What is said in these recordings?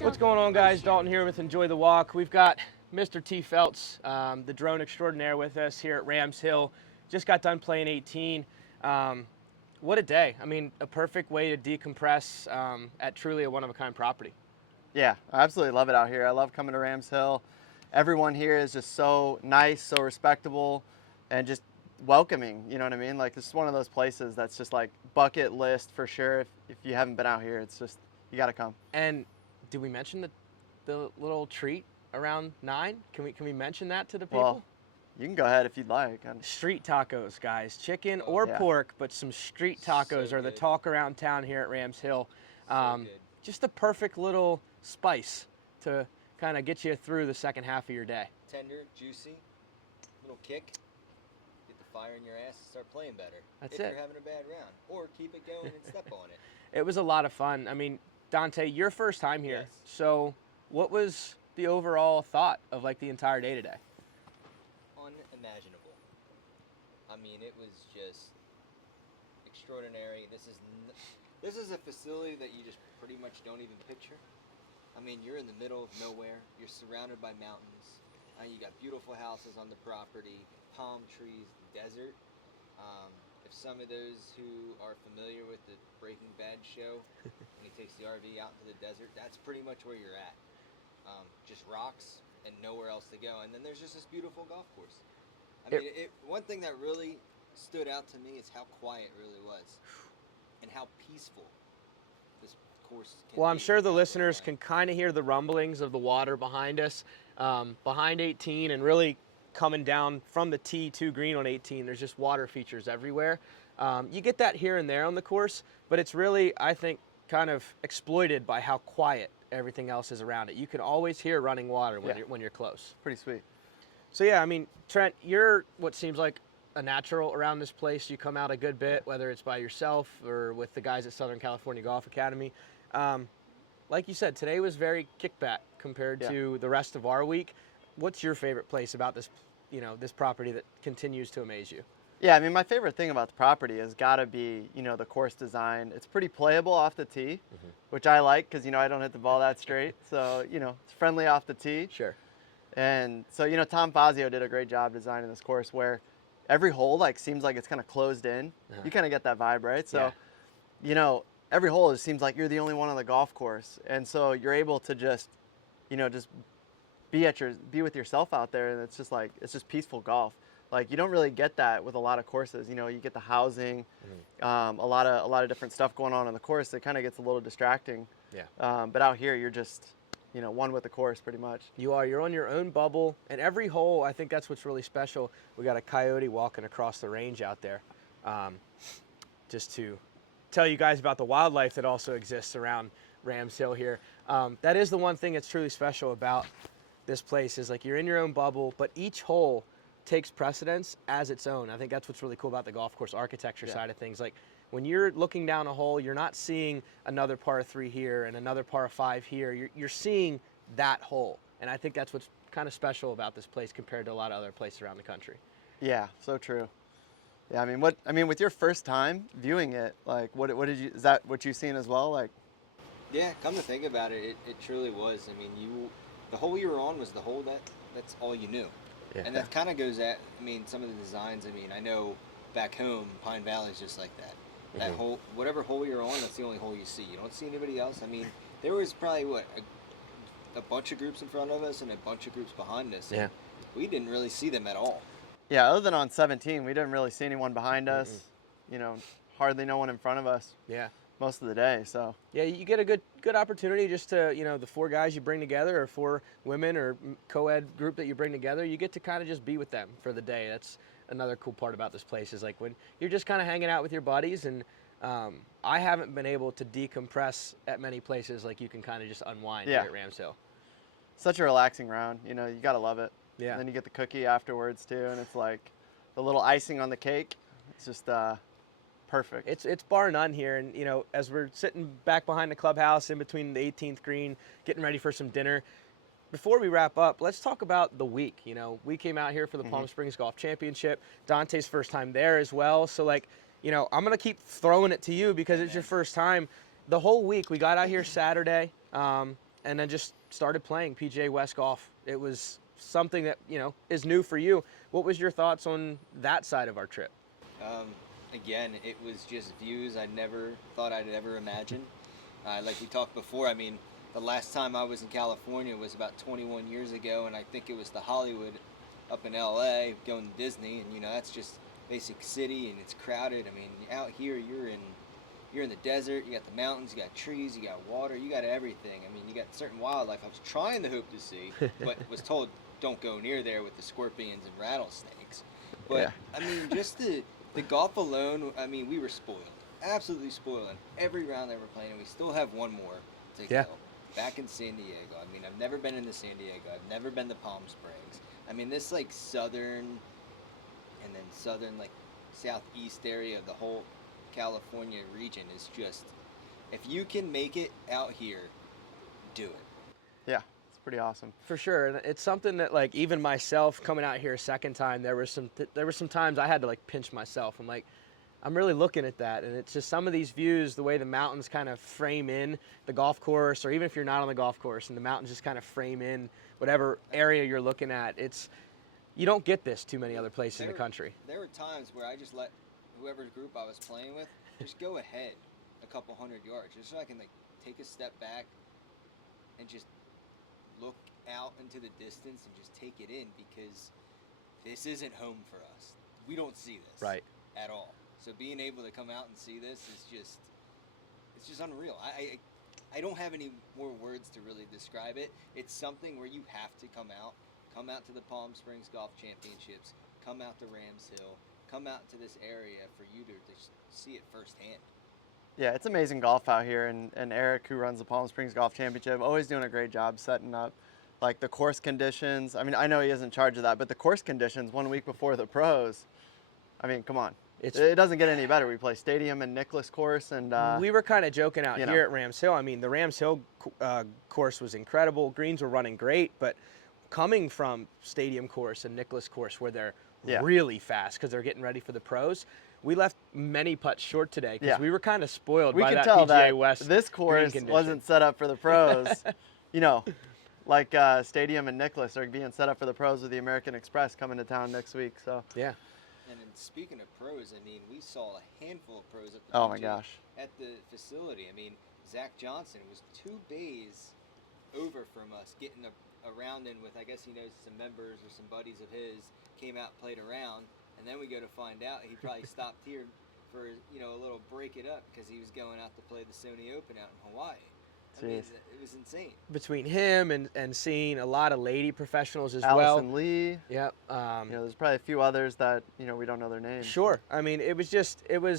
What's going on, guys? Dalton here with Enjoy the Walk. We've got Mr. T Feltz, the drone extraordinaire, with us here at Rams Hill. Just got done playing 18. What a day. I mean, a perfect way to decompress at truly a one-of-a-kind property. Yeah, I absolutely love it out here. I love coming to Rams Hill. Everyone here is just so nice, so respectable, and just welcoming, you know what I mean? Like, this is one of those places that's just like bucket list for sure. If you haven't been out here, it's just, you got to come. And did we mention the little treat around 9? Can we mention that to the people? Well, you can go ahead if you'd like. Street tacos, guys. Chicken or pork, but some street tacos are the talk around town here at Rams Hill. Just the perfect little spice to kind of get you through the second half of your day. Tender, juicy, little kick. Get the fire in your ass and start playing better. That's if it. You're having a bad round. Or keep it going and step on it. It was a lot of fun. I mean, Dante, your first time here. Yes. So what was the overall thought of like the entire day today? Unimaginable. I mean, it was just extraordinary. This is a facility that you just pretty much don't even picture. I mean, you're in the middle of nowhere. You're surrounded by mountains. You got beautiful houses on the property, palm trees, desert. If some of those who are familiar with the Breaking Bad show, when he takes the RV out into the desert, that's pretty much where you're at. Just rocks and nowhere else to go. And then there's just this beautiful golf course. I mean, one thing that really stood out to me is how quiet it really was and how peaceful this course can Well, I'm be sure the at listeners time. can kind of hear the rumblings of the water behind us, behind 18, and really coming down from the tee to green on 18. There's just water features everywhere. You get that here and there on the course, but it's really, I think, kind of exploited by how quiet everything else is around it. You can always hear running water when you're close. Pretty sweet. So yeah, I mean, Trent, you're what seems like a natural around this place. You come out a good bit, whether it's by yourself or with the guys at Southern California Golf Academy. Like you said, today was very kickback compared to the rest of our week. What's your favorite place about this, this property that continues to amaze you? Yeah, I mean, my favorite thing about the property has got to be, the course design. It's pretty playable off the tee, which I like because, I don't hit the ball that straight. So, it's friendly off the tee. Sure. And so, Tom Fazio did a great job designing this course where every hole seems like it's kind of closed in. You kind of get that vibe, right? So, every hole it seems like you're the only one on the golf course. And so you're able to just, just be with yourself out there, and it's just peaceful golf. Like, you don't really get that with a lot of courses. You get the housing, a lot of different stuff going on the course. It kind of gets a little distracting. Yeah. But out here, you're just, one with the course pretty much. You're on your own bubble, and every hole, I think that's what's really special. We got a coyote walking across the range out there, just to tell you guys about the wildlife that also exists around Rams Hill here. That is the one thing that's truly special about this place is like you're in your own bubble, but each hole takes precedence as its own. I think that's what's really cool about the golf course architecture side of things. Like when you're looking down a hole, you're not seeing another par 3 here and another par 5 here. You're seeing that hole. And I think that's what's kind of special about this place compared to a lot of other places around the country. Yeah, so true. Yeah, I mean, with your first time viewing it, like, is that what you've seen as well? Like, Yeah, come to think about it, it truly was. I mean, the hole you were on was the hole that's all you knew. Yeah. And that kind of goes at, some of the designs, I know back home, Pine Valley is just like that. That hole, whatever hole you're on, that's the only hole you see. You don't see anybody else. There was probably, a bunch of groups in front of us and a bunch of groups behind us. Yeah. We didn't really see them at all. yeah, other than on 17, we didn't really see anyone behind us. Hardly no one in front of us. Yeah. Most of the day, so. Yeah, you get a good opportunity just to, the 4 guys you bring together or 4 women or co-ed group that you bring together, you get to kind of just be with them for the day. That's another cool part about this place is like when you're just kind of hanging out with your buddies, and I haven't been able to decompress at many places like you can kind of just unwind here at Rams Hill. Such a relaxing round, you gotta love it. Yeah. And then you get the cookie afterwards too, and it's like the little icing on the cake. It's just perfect. It's bar none here, and as we're sitting back behind the clubhouse in between the 18th green, getting ready for some dinner. Before we wrap up, let's talk about the week. We came out here for the Palm Springs Golf Championship. Dante's first time there as well. So I'm gonna keep throwing it to you because it's your first time. The whole week we got out here Saturday, and and then just started playing PGA West golf. It was something that, you know, is new for you. What was your thoughts on that side of our trip? Again, it was just views I never thought I'd ever imagine. Like we talked before, I mean, the last time I was in California was about 21 years ago, and I think it was the Hollywood up in LA going to Disney, and you know, that's just basic city and it's crowded. I mean, out here you're in the desert, you got the mountains, you got trees, you got water, you got everything. I mean, you got certain wildlife I was trying to hope to see, but was told don't go near there with the scorpions and rattlesnakes. But Yeah. I mean, just the golf alone, I mean, we were spoiled, absolutely spoiled in every round that we're playing, and we still have one more to Yeah. go. Back in San Diego. I mean, I've never been into San Diego. I've never been to Palm Springs. I mean, this like southern and then southern, like southeast area of the whole California region is just, if you can make it out here, do it. Yeah, it's pretty awesome. For sure, and it's something that, like, even myself coming out here a second time, there were some times I had to like pinch myself. I'm like, I'm really looking at that, and it's just some of these views, the way the mountains kind of frame in the golf course, or even if you're not on the golf course and the mountains just kind of frame in whatever area you're looking at. You don't get this too many other places in the country. There were times where I just let whoever group I was playing with just go ahead a couple hundred yards, just so I can like take a step back and just look out into the distance and just take it in, because this isn't home for us. We don't see this Right. at all. So being able to come out and see this is just, it's just unreal. I don't have any more words to really describe it. It's something where you have to come out to the Palm Springs Golf Championships, come out to Rams Hill, come out to this area for you to just see it firsthand. Yeah, it's amazing golf out here, and Eric, who runs the Palm Springs Golf Championship, always doing a great job setting up like the course conditions. I mean, I know he is in charge of that, but the course conditions 1 week before the pros, I mean, come on. It doesn't get any better. We play Stadium and Nicholas course, and we were kind of joking out you here know. at Rams Hill. I mean, the Rams Hill course was incredible. Greens were running great, but coming from Stadium course and Nicholas course, where they're Yeah. really fast because they're getting ready for the pros, we left many putts short today because Yeah. we were kind of spoiled we by could that tell PGA that West this green course condition. wasn't set up for the pros. You know, like Stadium and Nicholas are being set up for the pros with the American Express coming to town next week. So Yeah. And then speaking of pros, I mean, we saw a handful of pros at the Oh my PGA gosh. at the facility. I mean, Zach Johnson was 2 bays over from us, getting around in with, I guess he knows some members or some buddies of his, came out, played around, and then we go to find out he probably stopped here for, you know, a little break it up because he was going out to play the Sony Open out in Hawaii. I mean, Jeez. it was insane. Between him and seeing a lot of lady professionals as Allison well. Lee. Yep. You know, there's probably a few others that, you know, we don't know their names. Sure. I mean, it was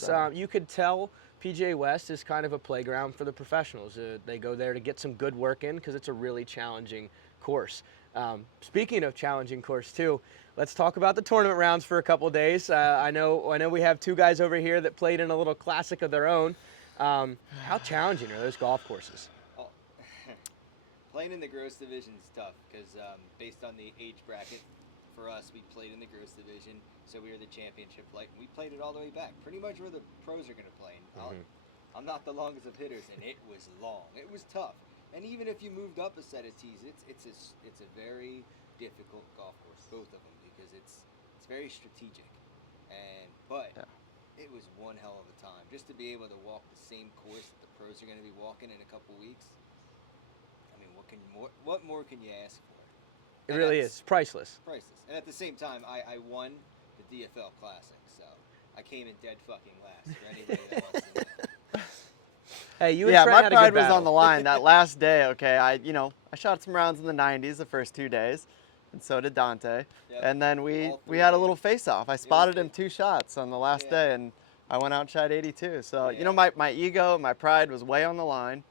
So- you could tell PGA West is kind of a playground for the professionals. They go there to get some good work in because it's a really challenging course. Speaking of challenging course too, let's talk about the tournament rounds for a couple days. I know we have 2 guys over here that played in a little classic of their own. How challenging are those golf courses? Oh, playing in the gross division is tough because based on the age bracket, for us, we played in the gross division, so we were the championship light, and we played it all the way back, pretty much where the pros are going to play. And I'm not the longest of hitters, and it was long. It was tough. And even if you moved up a set of tees, it's a very difficult golf course, both of them, because it's very strategic. But Yeah. it was one hell of a time just to be able to walk the same course that the pros are going to be walking in a couple weeks. I mean, what more can you ask for? It And really that's is priceless. priceless. And at the same time, I won the DFL Classic, so I came in dead fucking last for anybody that wants to know. Hey, you and Yeah, Trent my had a pride good was battle. on the line that last day. Okay, I shot some rounds in the 90s the first 2 days, and so did Dante. Yep. And then All we three had a days. little face-off. I spotted him did. 2 shots on the last Yeah. day, and I went out and shot 82. So you know, Yeah. my ego, my pride was way on the line.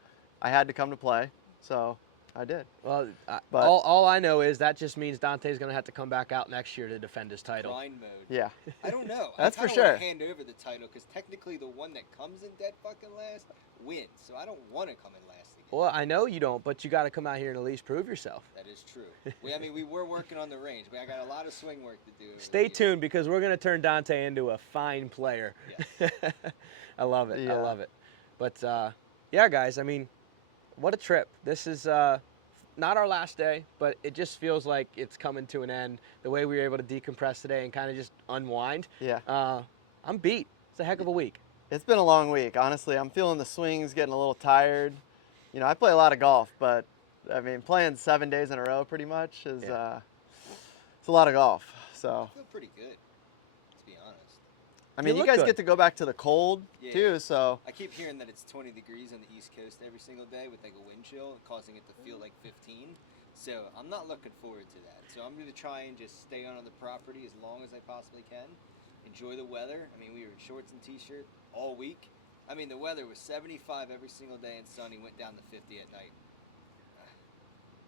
I had to come to play, so I did. Well, But- all I know is that just means Dante's going to have to come back out next year to defend his title. Grind mode. Yeah. I don't know. That's I for kinda wanna sure. hand over the title because technically the one that comes in dead fucking last wins. So I don't want to come in last again. Well, I know you don't, but you got to come out here and at least prove yourself. That is true. We were working on the range, but I got a lot of swing work to do. over Stay the year. tuned because we're going to turn Dante into a fine player. Yes. I love it. I Yeah. love it. But yeah, guys, I mean, what a trip. This is not our last day, but it just feels like it's coming to an end. The way we were able to decompress today and kind of just unwind. Yeah. I'm beat. It's a heck of a week. It's been a long week. Honestly, I'm feeling the swings, getting a little tired. You know, I play a lot of golf, but I mean, playing 7 days in a row pretty much is it's a lot of golf. So I feel pretty good, to be honest. I mean, you look guys good. get to go back to the cold too. So I keep hearing that it's 20 degrees on the East Coast every single day with like a wind chill, causing it to feel like 15. So I'm not looking forward to that. So I'm going to try and just stay on the property as long as I possibly can. Enjoy the weather. I mean, we were in shorts and t-shirt all week. I mean, the weather was 75 every single day and sunny, went down to 50 at night.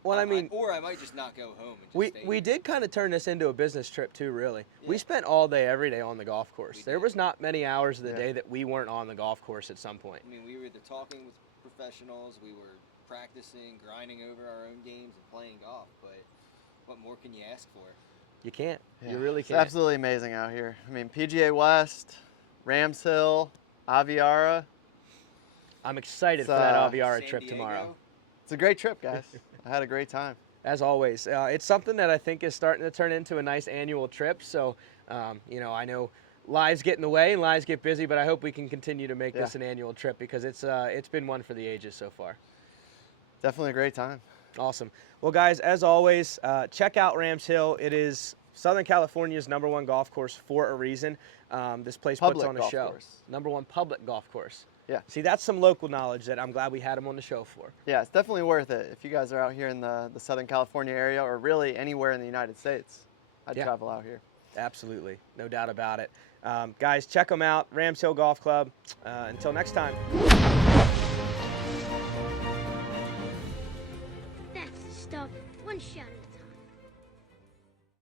Well, I mean, or I might just not go home and just stay we here. did kind of turn this into a business trip too, really. We Yeah. spent all day, every day on the golf course. We There did. was not many hours of the Yeah. day that we weren't on the golf course at some point. I mean, we were either talking with professionals, we were practicing, grinding over our own games and playing golf, but what more can you ask for? You can't. yeah, You really it's can't. absolutely amazing out here. I mean, PGA West, Rams Hill, Aviara. I'm excited It's, for that uh, Aviara San trip Diego, tomorrow. It's a great trip, guys. I had a great time. As always, it's something that I think is starting to turn into a nice annual trip. So, you know, I know lives get in the way and lives get busy, but I hope we can continue to make this an annual trip because it's been one for the ages so far. Definitely a great time. Awesome. Well, guys, as always, check out Rams Hill. It is Southern California's #1 golf course for a reason. This place puts Public on a golf show. course. #1 public golf course. Yeah. See, that's some local knowledge that I'm glad we had him on the show for. Yeah, it's definitely worth it. If you guys are out here in the Southern California area or really anywhere in the United States, I'd Yeah. travel out here. Absolutely. No doubt about it. Guys, check them out. Rams Hill Golf Club. Until next time. That's the stuff. One shot at